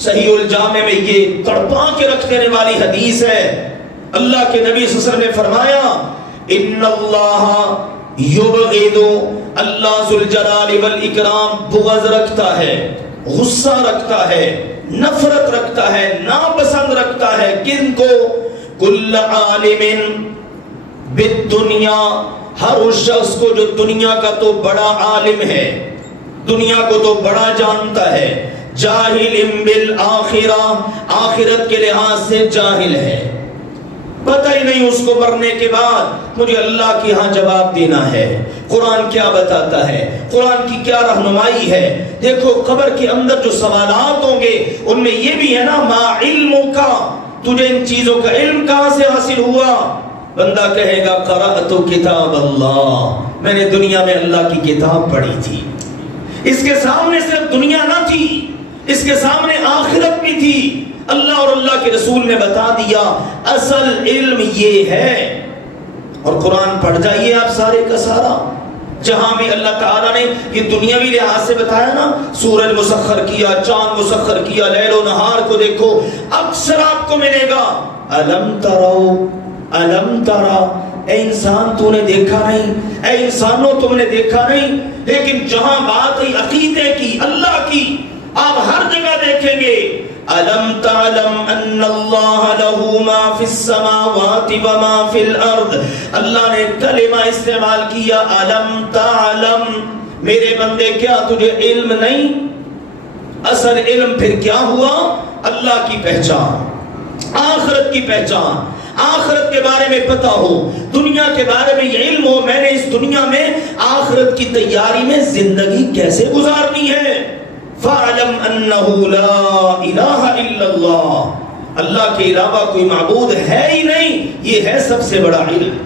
صحیح الجامع میں یہ تڑپا کے رکھ دینے والی حدیث ہے. اللہ کے نبی صلی اللہ علیہ وسلم نے فرمایا ان اللہ یبغض، اللہ ذوالجلال والاکرام بغض رکھتا ہے، غصہ رکھتا ہے، نفرت رکھتا ہے، ناپسند رکھتا ہے. کن کو؟ کل عالم بالدنیا، ہر اس شخص کو جو دنیا کا تو بڑا عالم ہے، دنیا کو تو بڑا جانتا ہے، جاہل بالآخرہ، آخرت کے لحاظ سے جاہل ہے، پتہ ہی نہیں اس کو مرنے کے بعد مجھے اللہ کے ہاں جواب دینا ہے. قرآن کیا بتاتا ہے، قرآن کی کیا رہنمائی ہے. دیکھو قبر کے اندر جو سوالات ہوں گے ان میں یہ بھی ہے نا، ما علم کا، تجھے ان چیزوں کا علم کہاں سے حاصل ہوا؟ بندہ کہے گا قرأت کتاب اللہ، میں نے دنیا میں اللہ کی کتاب پڑھی تھی. اس کے سامنے صرف دنیا نہ تھی، اس کے سامنے آخرت بھی تھی. اللہ اور اللہ کے رسول نے بتا دیا اصل علم یہ ہے. اور قرآن پڑھ جائیے آپ سارے کا سارا، جہاں بھی اللہ تعالیٰ نے یہ دنیاوی لحاظ سے بتایا نا، سورج مسخر کیا، چاند مسخر کیا، لیل و نہار کو دیکھو، اکثر آپ کو ملے گا الم ترو، الم ترا، اے انسان تو نے دیکھا نہیں، اے انسانوں تم نے دیکھا نہیں. لیکن جہاں بات ہے عقیدے کی، اللہ کی، آپ ہر جگہ دیکھیں گے الم تعلم ان اللہ لہ ما فی السماوات وما فی الارض. اللہ نے کلمہ استعمال کیا الم تعلم، میرے بندے کیا تجھے علم نہیں؟ اصل علم پھر کیا ہوا؟ اللہ کی پہچان، آخرت کی پہچان، آخرت کے بارے میں پتہ ہو، دنیا کے بارے میں یہ علم ہو، میں نے اس دنیا میں آخرت کی تیاری میں زندگی کیسے گزارنی ہے. فَعْلَمْ أَنَّهُ لَا إِلَهَ إِلَّا اللَّهِ، اللہ کے علاوہ کوئی معبود ہے ہی نہیں، یہ ہے سب سے بڑا علم.